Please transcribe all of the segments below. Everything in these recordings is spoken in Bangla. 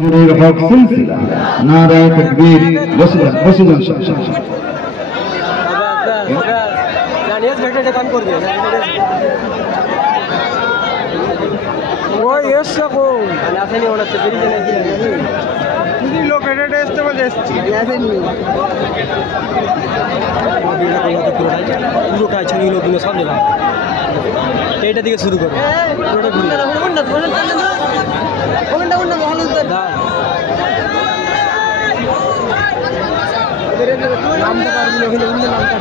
হক সিলসিলা নারায়ে তাকবীর বসে যান জানিস ঘাটে কাম করবে ওই এসে কোন আসেনি ওনাতে বেরিয়ে জানা কি তুমি লোক হেডে আসতে বলে এসেছি আসেনি পুরোটা ছাড়িয়ে লোক সব দিলাম এইটা দিকে শুরু করো পুরোটা ঘুরে ওখানটা ভালো নামটা পারবি ওখানে অন্য নামটা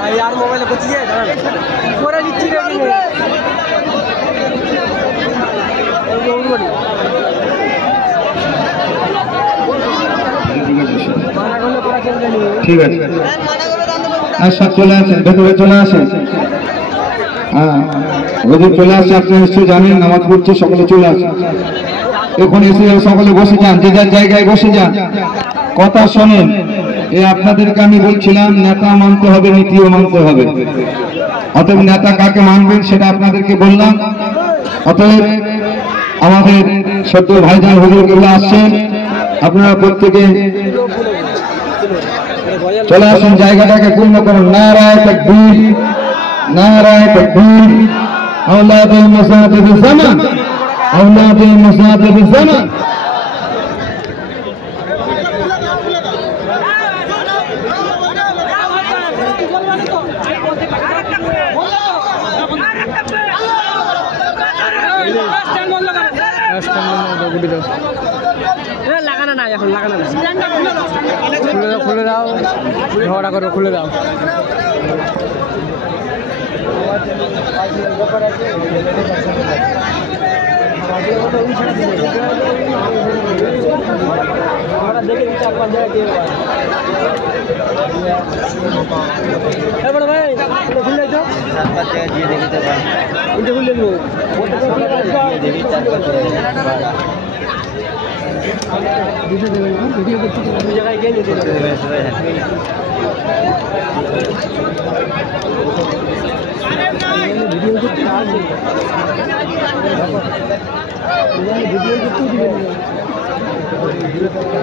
ভাই আর মোবাইলে করছি করে দিচ্ছি রে ঠিক আছে আচ্ছা চলে আসেন ভেতরে চলে আসেন হ্যাঁ হুজুর চলে আসছে আপনি নিশ্চয়ই জানেন নামাজ পড়ছে সকলে চলে আসেন এখন এসে সকলে বসে যান যে যার জায়গায় বসে যান কথা শোনেন এই আপনাদেরকে আমি বলছিলাম নেতা মানতে হবে নীতিও মানতে হবে অতএব নেতা কাকে মানবেন সেটা আপনাদেরকে বললাম অতএব আমাদের সদ্য ভাইজান হুজুরগুলো আসছেন আপনারা প্রত্যেকে চলে আসুন জায়গাটাকে পূর্ণ করুন নারায়ে তাকবীর নারায়ে তাকবীর আওলাদে মুসাদিবিজ জামান আওলাদে মুসাদিবিজ জামান লাগানো না এখন লাগানো না খুলে দাও ঝগড়া করো খুলে দাও ভাই খুলে যাও খুলে দেবো ভিডিও করতে জায়গায় গিয়ে যেতে ভিডিও করতে ভিডিও করতে